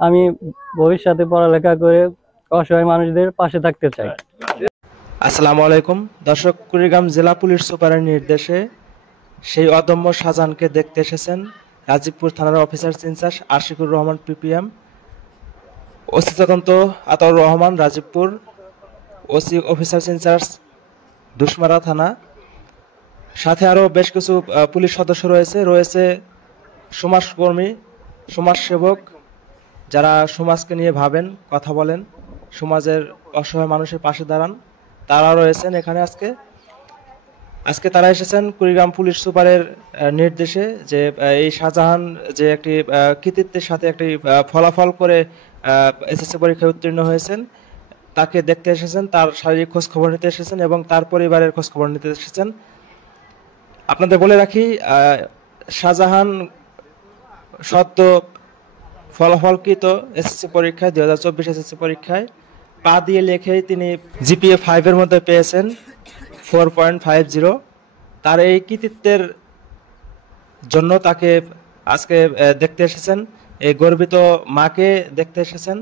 আমি ভবিষ্যতে পড়ালেখা করে অসহায় মানুষদের পাশে থাকতে চাই। আসসালামু আলাইকুম দর্শক, কুড়িগ্রাম জেলা পুলিশ সুপারের নির্দেশে সেই অদম্য শাহজাহানকে দেখতে এসেছেন রাজীবপুর থানার officer in charge Ashikur Rahman PPM, OC তদন্ত Ataur Rahman Rajibpur, OC officer in charge Dushmara থানা, সাথে আরও বেশ কিছু পুলিশ সদস্য রয়েছে সমাজকর্মী, সমাজসেবক, যারা সমাজকে নিয়ে ভাবেন, কথা বলেন, সমাজের অসহায় মানুষের পাশে দাঁড়ান, তারা রয়েছেন এখানে। আজকে তারা এসেছেন কুড়িগ্রাম পুলিশ সুপারের নির্দেশে যে এই শাহজাহান যে একটি কৃতিত্বের সাথে একটি ফলাফল করে এসএসসি পরীক্ষায় উত্তীর্ণ হয়েছেন, তাকে দেখতে এসেছেন, তার শারীরিক খোঁজ খবর নিতে এসেছেন এবং তার পরিবারের খোঁজ খবর নিতে এসেছেন। আপনাদের বলে রাখি, শাহজাহান সদ্য ফলাফলকৃত এসএসসি পরীক্ষায় 2024 এসএসসি পরীক্ষায় পা দিয়ে লেখেই তিনি জিপিএ 5 এর মধ্যে পেয়েছেন 4.50। তার এই কৃতিত্বের জন্য তাকে আজকে দেখতে এসেছেন, এই গর্বিত মাকে দেখতে এসেছেন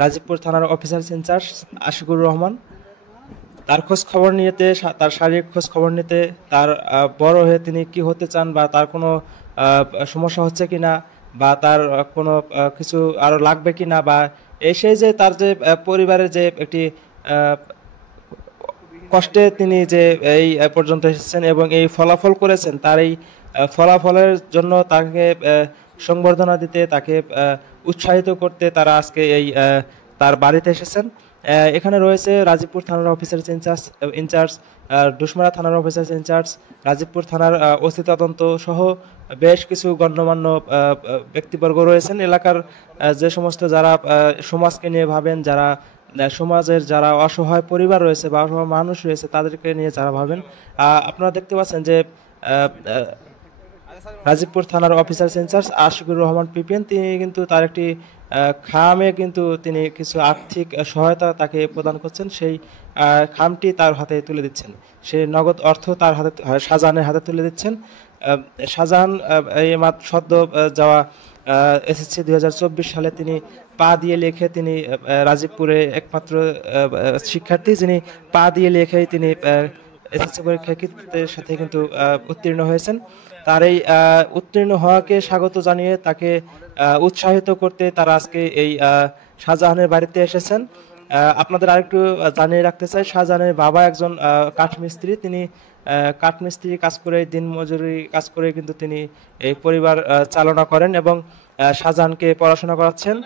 রাজীবপুর থানার অফিসার ইনচার্জ আশিকুর রহমান। তার খোঁজ খবর নিতে, তার শারীরিক খোঁজ খবর নিতে, তার বড় হয়ে তিনি কি হতে চান বা তার কোনো সমস্যা হচ্ছে কিনা বা তার কোনো কিছু আরো লাগবে কিনা, বা সেই যে তার যে পরিবারের যে একটি কষ্টে তিনি যে এই পর্যন্ত এসেছেন এবং এই ফলাফল করেছেন, তার এই ফলাফলের জন্য তাকে সংবর্ধনা দিতে, তাকে উৎসাহিত করতে তারা আজকে এই তার বাড়িতে এসেছেন। এখানে রয়েছে রাজীবপুর থানার অফিসার ইনচার্জ, ডুশমারা থানার অফিসার ইনচার্জ, রাজীবপুর থানার ওসি তদন্ত সহ বেশ কিছু গণ্যমান্য ব্যক্তিবর্গ রয়েছেন। এলাকার যে সমস্ত যারা সমাজকে নিয়ে ভাবেন, যারা সমাজের যারা অসহায় পরিবার রয়েছে বা অসহায় মানুষ রয়েছে, তাদেরকে নিয়ে যারা ভাবেন, আপনারা দেখতে পাচ্ছেন যে রাজীবপুর থানার অফিসার ইনচার্জ আশিকুর রহমান পিপিএন, তিনি কিন্তু তার একটি খামে কিন্তু তিনি কিছু আর্থিক সহায়তা তাকে প্রদান করছেন, সেই খামটি তার হাতে তুলে দিচ্ছেন, সেই নগদ অর্থ তার হাতে, শাহজাহানের হাতে তুলে দিচ্ছেন। শাহজাহান এই সদ্য যাওয়া এসএসসি 2024 সালে তিনি পা দিয়ে লেখে, তিনি রাজীবপুরে একমাত্র শিক্ষার্থী যিনি পা দিয়ে লেখেই তিনি এসএসসি পরীক্ষায় কৃতিত্বের সাথে কিন্তু উত্তীর্ণ হয়েছেন। তার এই উত্তীর্ণ হওয়াকে স্বাগত জানিয়ে তাকে উৎসাহিত করতে তারা আজকে এই শাহজাহানের বাড়িতে এসেছেন। আপনাদের আরেকটু জানিয়ে রাখতে চাই, শাহজাহানের বাবা একজন কাঠমিস্ত্রি, তিনি কাঠমিস্ত্রি কাজ করে, দিনমজুরি কাজ করে কিন্তু তিনি এই পরিবার চালনা করেন এবং শাহজাহানকে পড়াশোনা করাচ্ছেন।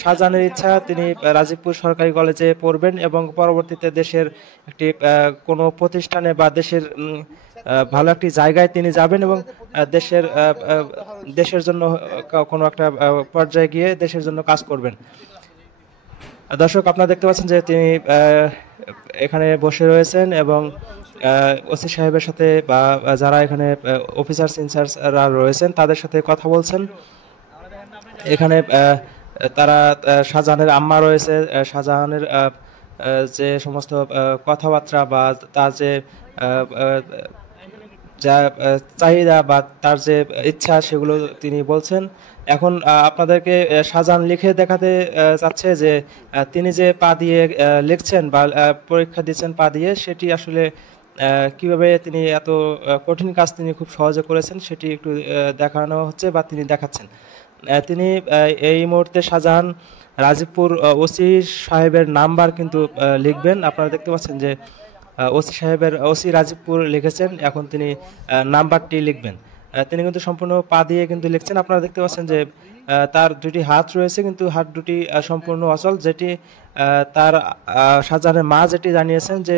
শাহজাহানের ইচ্ছা তিনি রাজীবপুর সরকারি কলেজে পড়বেন এবং পরবর্তীতে দেশের একটি কোনো প্রতিষ্ঠানে বা দেশের ভালো একটি জায়গায় তিনি যাবেন এবং দেশের জন্য কোনো একটা পর্যায়ে গিয়ে দেশের জন্য কাজ করবেন। দর্শক, আপনারা দেখতে পাচ্ছেন যে তিনি এখানে বসে রয়েছেন এবং ওসি সাহেবের সাথে বা যারা এখানে অফিসার ইনচার্জরা রয়েছেন তাদের সাথে কথা বলছেন। এখানে তারা শাহজাহানের আম্মা রয়েছে, শাহজাহানের যে সমস্ত কথাবার্তা বা তার যে যা চাহিদা বা তার যে ইচ্ছা সেগুলো তিনি বলছেন। এখন আপনাদেরকে শাহজাহান লিখে দেখাতে চাচ্ছে যে তিনি যে পা দিয়ে লিখছেন বা পরীক্ষা দিচ্ছেন পা দিয়ে, সেটি আসলে কিভাবে তিনি এত কঠিন কাজ তিনি খুব সহজে করেছেন সেটি একটু দেখানো হচ্ছে বা তিনি দেখাচ্ছেন। তিনি এই মুহূর্তে শাহজাহান রাজীবপুর ওসি সাহেবের নাম্বার কিন্তু লিখবেন। আপনারা দেখতে পাচ্ছেন যে ওসি রাজীবপুর লিখেছেন, এখন তিনি নাম্বারটি লিখবেন। তিনি কিন্তু সম্পূর্ণ পা দিয়ে কিন্তু লিখছেন। আপনারা দেখতে পাচ্ছেন যে তার দুটি হাত রয়েছে কিন্তু হাত দুটি সম্পূর্ণ অচল, যেটি তার শাহজাহানের মা যেটি জানিয়েছেন যে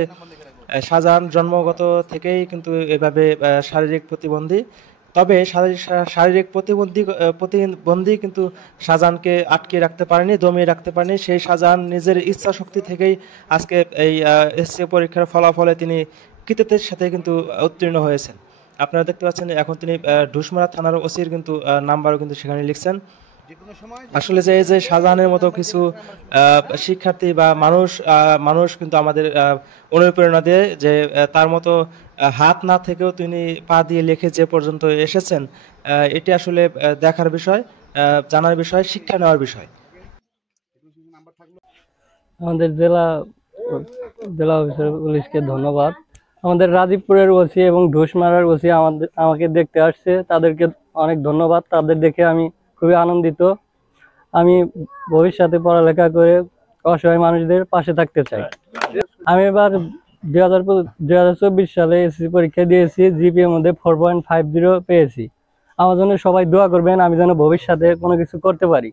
শাহজাহান জন্মগত থেকেই কিন্তু এভাবে শারীরিক প্রতিবন্ধী। তবে শারীরিক প্রতিবন্ধী কিন্তু শাহজাহানকে আটকে রাখতে পারেনি, দমিয়ে রাখতে পারেনি। সেই শাহজাহান নিজের ইচ্ছা শক্তি থেকেই আজকে এই এসএসসি পরীক্ষার ফলাফলে তিনি কৃতিত্বের সাথে কিন্তু উত্তীর্ণ হয়েছেন। আপনারা দেখতে পাচ্ছেন এখন তিনি ডুশমারা থানার ওসির কিন্তু নাম্বারও কিন্তু সেখানে লিখছেন। আসলে যে এই যে শাহজাহানের মতো কিছু শিক্ষার্থী বা মানুষ কিন্তু আমাদের অনুপ্রেরণা দেয় যে তার মতো হাত না থেকেও তিনি পা দিয়ে লিখে যে পর্যন্ত এসেছেন, এটি আসলে দেখার বিষয়, জানার বিষয়, শিক্ষা নেওয়ার বিষয়। আমাদের জেলা অফিসার পুলিশকে ধন্যবাদ। আমাদের রাজীবপুরের ওসি এবং ঢুসমারার ওসি আমাকে দেখতে আসছে, তাদেরকে অনেক ধন্যবাদ। তাদের দেখে আমি খুবই আনন্দিত। আমি ভবিষ্যতে পড়ালেখা করে অসহায় মানুষদের পাশে থাকতে চাই। আমি এবার 2024 সালে এসএসসি পরীক্ষা দিয়েছি, জিপিএর মধ্যে 4.50 পেয়েছি। আমার জন্য সবাই দোয়া করবেন, আমি যেন ভবিষ্যতে কোনো কিছু করতে পারি।